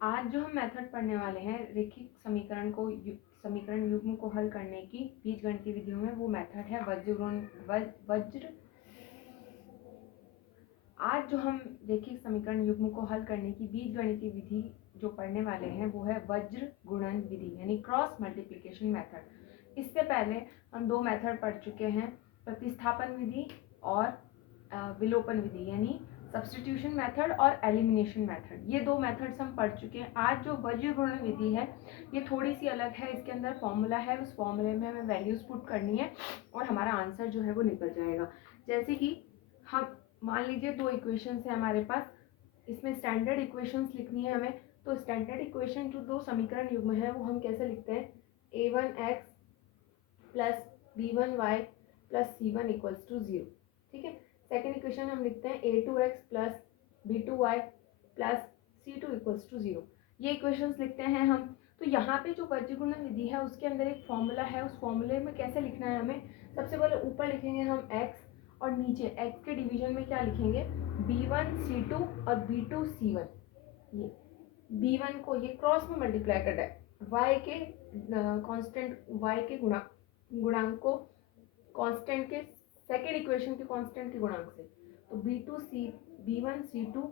आज जो हम मेथड पढ़ने वाले हैं रैखिक समीकरण युग्म को हल करने की बीजगणितीय विधियों में, वो मेथड है वज्र। आज जो हम रैखिक समीकरण युग्म को हल करने की बीजगणितीय विधि जो पढ़ने वाले हैं वो है वज्र गुणन विधि, यानी क्रॉस मल्टीप्लिकेशन मेथड। इससे पहले हम दो मेथड पढ़ चुके हैं, प्रतिस्थापन विधि और विलोपन विधि, यानी सब्स्टिट्यूशन मेथड और एलिमिनेशन मेथड। ये दो मेथड्स हम पढ़ चुके हैं। आज जो वज्र गुणन विधि है ये थोड़ी सी अलग है। इसके अंदर फॉर्मूला है, उस फॉर्मूले में हमें वैल्यूज पुट करनी है और हमारा आंसर जो है वो निकल जाएगा। जैसे कि हम मान लीजिए दो इक्वेशंस है हमारे पास, इसमें स्टैंडर्ड इक्वेशंस लिखनी है हमें। तो स्टैंडर्ड इक्वेशन जो दो समीकरण युग्म है वो हम कैसे लिखते हैं, a1x plus b1y plus c1 equals to 0। ठीक है। सेकेंड इक्वेशन हम लिखते हैं a2x plus b2y plus c2 equals to 0। ये इक्वेशंस लिखते हैं हम। तो यहाँ पे जो वज्र गुणन विधि है उसके अंदर एक फॉर्मूला है, उस फॉर्मूले में कैसे लिखना है हमें, सबसे पहले ऊपर लिखेंगे हम x और नीचे x के डिवीजन में क्या लिखेंगे, b1 c2 और b2 c1। ये b1 को ये क्रॉस में मल्टीप्लाई करना है, y के कांस्टेंट y के गुणांक को कांस्टेंट के सेकेंड इक्वेशन के कांस्टेंट के गुणांक से। तो b1 c2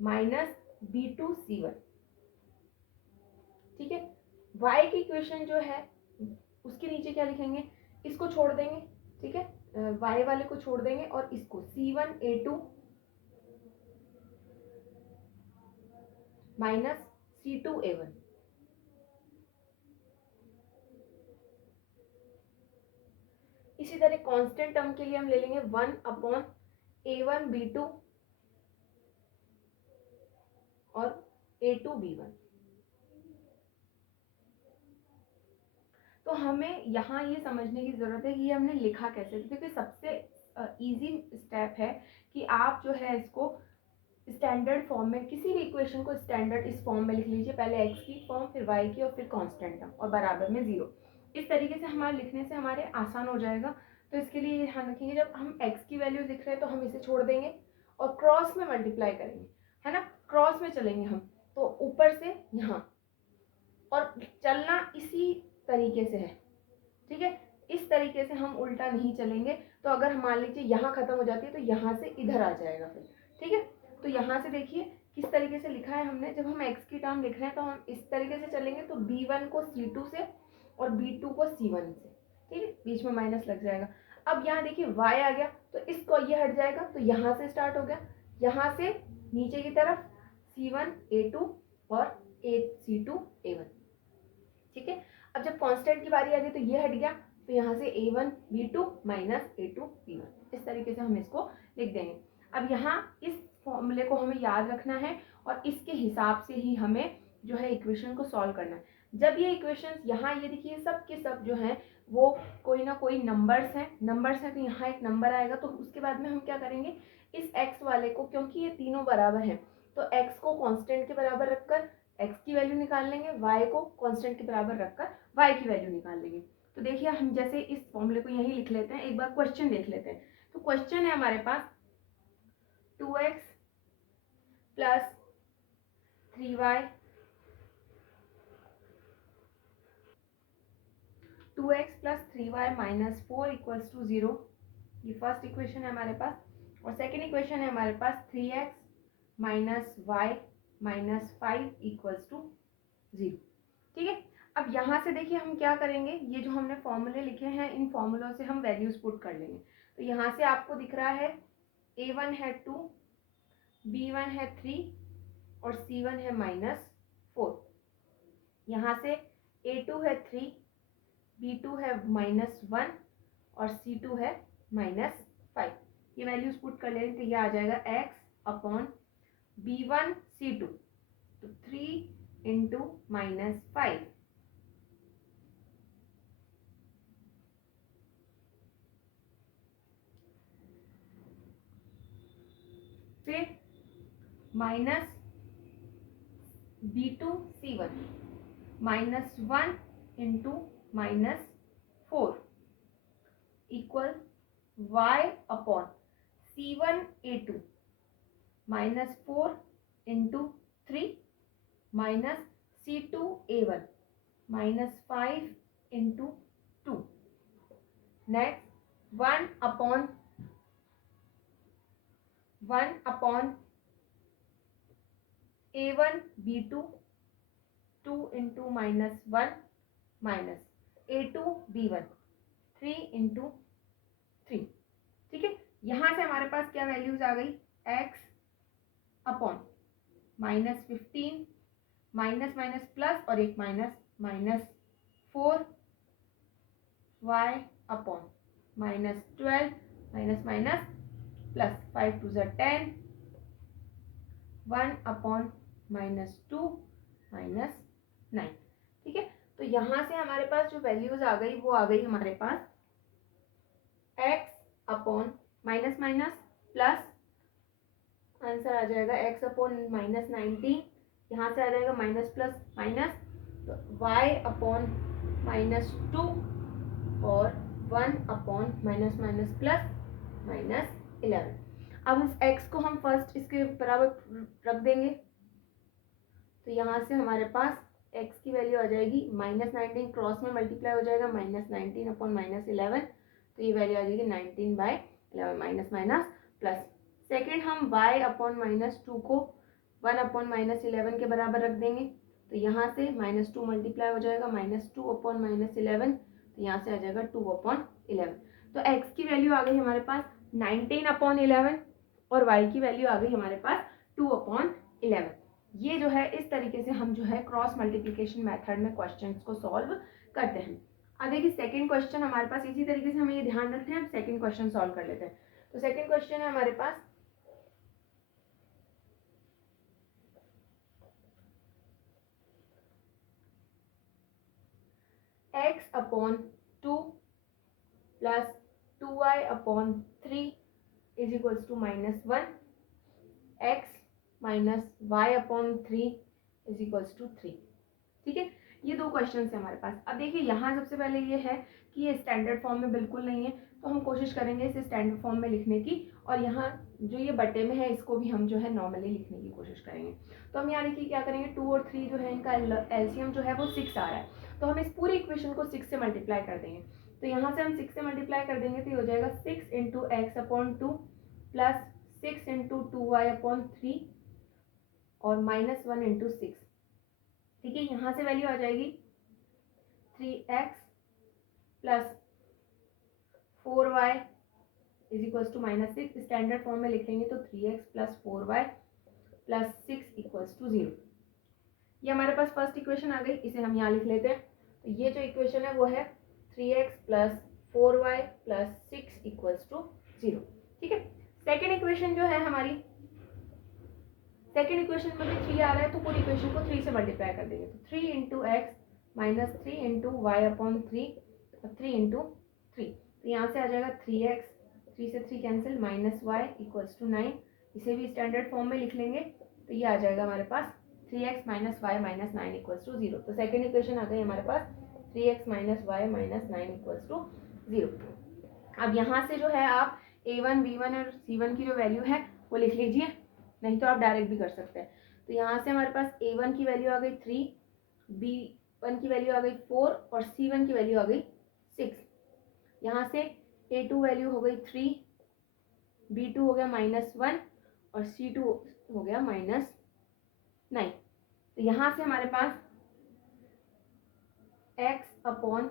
minus b2 c1। ठीक है। y की इक्वेशन जो है उसके नीचे क्या लिखेंगे, इसको छोड़ देंगे। ठीक है, y वाले को छोड़ देंगे और इसको c1 a2 minus c2 a1। इसी तरह कांस्टेंट टर्म के लिए हम ले लेंगे 1 अपॉन a1 b2 और a2 b1। तो हमें यहाँ ये समझने की जरूरत है कि ये हमने लिखा कैसे, क्योंकि सबसे इजी स्टेप है कि आप जो है इसको स्टैंडर्ड फॉर्म में, किसी भी इक्वेशन को स्टैंडर्ड इस फॉर्म में लिख लीजिए, पहले x की फॉर्म, फिर y की और फिर कांस्टेंट टर्म और बराबर में 0। इस तरीके से हमारे लिखने से हमारे आसान हो जाएगा। तो इसके लिए ध्यान रखेंगे, जब हम x की वैल्यू लिख रहे हैं तो हम इसे छोड़ देंगे और क्रॉस में मल्टीप्लाई करेंगे, है ना, क्रॉस में चलेंगे हम, तो ऊपर से यहाँ, और चलना इसी तरीके से है। ठीक है, इस तरीके से हम उल्टा नहीं चलेंगे। तो अगर मान लीजिए यहाँ खत्म हो जाती है तो यहाँ से इधर आ जाएगा फिर। ठीक है, तो यहाँ से देखिए किस तरीके से लिखा है हमने, जब हम x की टर्म लिख रहे हैं तो हम इस तरीके से चलेंगे, तो b1 को c2 से और b2 को c1 से। ठीक है, बीच में माइनस लग जाएगा। अब यहाँ देखिए y आ गया तो इसको ये हट जाएगा, तो यहाँ से स्टार्ट हो गया, यहाँ से नीचे की तरफ c1 a2 और c2 a1। ठीक है, अब जब कांस्टेंट की बारी आ गई तो ये हट गया, तो यहाँ से a1 b2 minus a2 b1, इस तरीके से हम इसको लिख देंगे। अब यहाँ इस फॉर्मूले को हमें याद रखना है और इसके हिसाब से ही हमें जो है इक्वेशन को सॉल्व करना है। जब ये इक्वेशंस यहाँ, ये देखिए सब के सब जो हैं वो कोई ना कोई नंबर्स हैं, तो यहाँ एक नंबर आएगा, तो उसके बाद में हम क्या करेंगे, इस x वाले को, क्योंकि ये तीनों बराबर हैं, तो x को कांस्टेंट के बराबर रखकर x की वैल्यू निकाल लेंगे, y को कांस्टेंट के बराबर रखकर y की वैल्यू निकाल लेंगे। तो देखिए हम जैसे इस फॉर्मूले को यहीं लिख लेते हैं, एक बार क्वेश्चन देख लेते हैं। तो क्वेश्चन है हमारे पास 2x plus 3y 2x plus 3y minus 4 equals to 0। ये फर्स्ट इक्वेशन है हमारे पास। और सेकेंड इक्वेशन है हमारे पास 3x minus y minus 5 equals to 0। ठीक है, अब यहाँ से देखिए हम क्या करेंगे, ये जो हमने फॉर्मूले लिखे हैं इन फॉर्मूलों से हम वैल्यूज पुट कर लेंगे। तो यहाँ से आपको दिख रहा है a1 है 2, b1 है 3 और c1 है -4। यहाँ से a2 है 3, b2 है -1 और c2 है -5। ये वैल्यूज पुट कर लेंगे तो ये आ जाएगा x अपॉन b1 c2, तो 3 इंटू -5, फिर minus b2 c1 -1 into -4 equal y upon c1 a2 -4 into 3 minus C2A1 minus 5 into 2. Next 1 upon A1 B2 2 into minus 1 minus A2 B1 3 into 3. ठीक है, यहां से हमारे पास क्या वैल्यूज आ गई, x upon -15 minus minus plus और एक minus -4 y upon -12 minus minus plus 5 2 10 1 upon -2 minus 9. ठीक है, तो यहां से हमारे पास जो वैल्यूज आ गई वो आ गई हमारे पास x upon minus minus plus, answer आ जाएगा x अपॉन -19, यहाँ से आ जाएगा माइनस प्लस माइनस, तो y अपॉन -2 और 1 अपॉन माइनस माइनस प्लस -11. अब इस x को हम फर्स्ट इसके बराबर रख देंगे, तो यहाँ से हमारे पास x की वैल्यू आ जाएगी -19 क्रॉस में मल्टीप्लाई हो जाएगा -19 अपॉन -11, तो ये वैल्यू आ जाएगी 19/11 माइनस माइनस प्लस. सेकेंड हम y अपॉन -2 को 1 अपॉन -11 के बराबर रख देंगे, तो यहाँ से -2 मल्टीप्लाई हो जाएगा -2 अपॉन -11, तो यहाँ से आ जाएगा 2 अपॉन 11. तो x की वैल्यू आ गई हमारे पास 19 अपॉन 11 और y की वैल्यू आ गई हमारे पास 2 अपॉन 11. ये जो है इस तरीके से हम जो है क्रॉस मल्टीप्लिकेशन मेथड में क्वेश्चंस को सॉल्व करते हैं. अब देखिए सेकंड क्वेश्चन हमारे पास इसी तरीके से हमें ये ध्यान रखते हैं, हम सेकंड क्वेश्चन सॉल्व कर लेते हैं. तो सेकंड क्वेश्चन है हमारे पास x upon 2 plus 2y upon 3 is equals to -1, x minus y upon 3 is equals to 3. ठीक है, ये दो क्वेश्चन है हमारे पास. अब देखिए यहाँ सबसे पहले ये है कि ये स्टैंडर्ड फॉर्म में बिल्कुल नहीं है, तो हम कोशिश करेंगे इसे स्टैंडर्ड फॉर्म में लिखने की, और यहाँ जो ये बटे में है इसको भी हम जो है नॉर्मली लिखने की कोशिश करेंगे. तो हम यहाँ देखिए क्या करेंगे, 2 और 3 जो है इनका एलसीएम जो है वो 6 आ रहा है, तो हम इस पूरी इक्वेशन को 6 से मल्टीप्लाई कर देंगे. तो यहाँ से हम 6 से मल्टीप्लाई कर देंगे तो ये हो जाएगा 6 into x upon 2 plus 6 into 2y upon 3 और -1 इंटू 6. ठीक है, यहाँ से वैल्यू आ जाएगी 3x plus 4y is equals to -6. Standard form में लिखेंगे तो 3x plus 4y plus 6 equals to 0. ये हमारे पास फर्स्ट इक्वेशन आ गई, इसे हम यहाँ लिख लेते हैं. तो ये जो इक्वेशन है वो है 3x plus 4y plus 6 equals to 0. ठीक है, सेकेंड इक्वेशन जो है हमारी, सेकेंड इक्वेशन में भी 3 आ रहा है, तो पूरी इक्वेशन को 3 से मल्टीप्लाई कर देंगे. तो 3 into X minus 3 into Y upon 3 और 3 इंटू 3, तो यहाँ से आ जाएगा 3x, 3 से 3 cancel, minus Y equals to 9. इसे भी स्टैंडर्ड फॉर्म में लिख लेंगे, तो ये आ जाएगा हमारे पास 3x minus Y minus 9 equals to 0. तो सेकेंड इक्वेशन आ गई हमारे पास 3x minus Y minus 9 equals to 0. अब यहाँ से जो है आप a1 b1 और c1 की जो वैल्यू है वो लिख लीजिए, नहीं तो आप डायरेक्ट भी कर सकते हैं. तो यहाँ से हमारे पास a1 की वैल्यू आ गई 3, b1 की वैल्यू आ गई 4 और c1 की वैल्यू आ गई 6. यहाँ से a2 वैल्यू हो गई 3, b2 हो गया -1 और c2 हो गया -9. तो यहाँ से हमारे पास x upon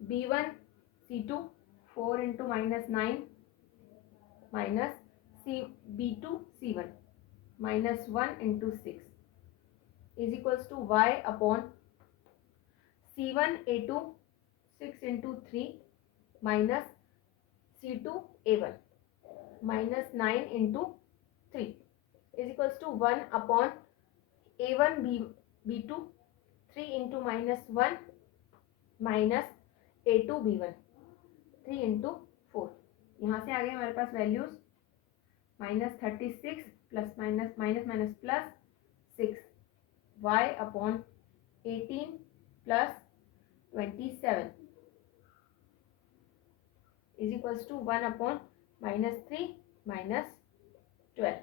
b1 c2 4 into -9 minus b2 c1 -1 into 6 is equals to y upon c1 a2 6 into 3 minus c2 a1 -9 into 3 is equals to 1 upon a1 b2 3 into -1 minus a2 b1 3 into 4. यहाँ से आ गए हमारे पास values -36 plus minus minus plus 6 y upon 18 plus 27 is equals to 1 upon -3 minus 12.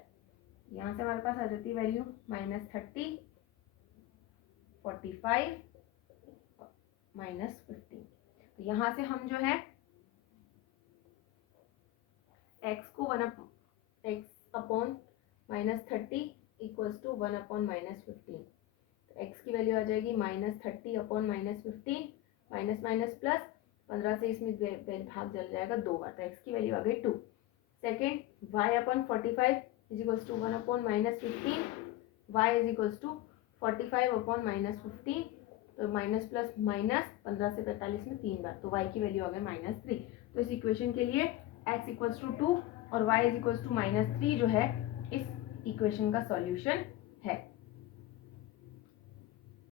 यहाँ से हमारे पास आ जाती है वैल्यू -30 45 माइनस 15। तो यहाँ से हम जो है x को x upon minus 30 equals to 1 upon minus 15। तो x की वैल्यू आ जाएगी minus 30 upon minus 15, minus minus plus, 15 से इसमें भाग जल जाएगा 2 बार, तो x की वैल्यू आ गई 2। Second y upon 45 is equals to 1 upon minus 15, y is equals to 45 upon minus 15, तो माइनस प्लस माइनस, 15 से 45 में 3 बार, तो y की वैल्यू आ गई माइनस 3। तो इस इक्वेशन के लिए x इक्वल्स टू 2 और y is equals to minus 3 जो है इस इक्वेशन का सॉल्यूशन है।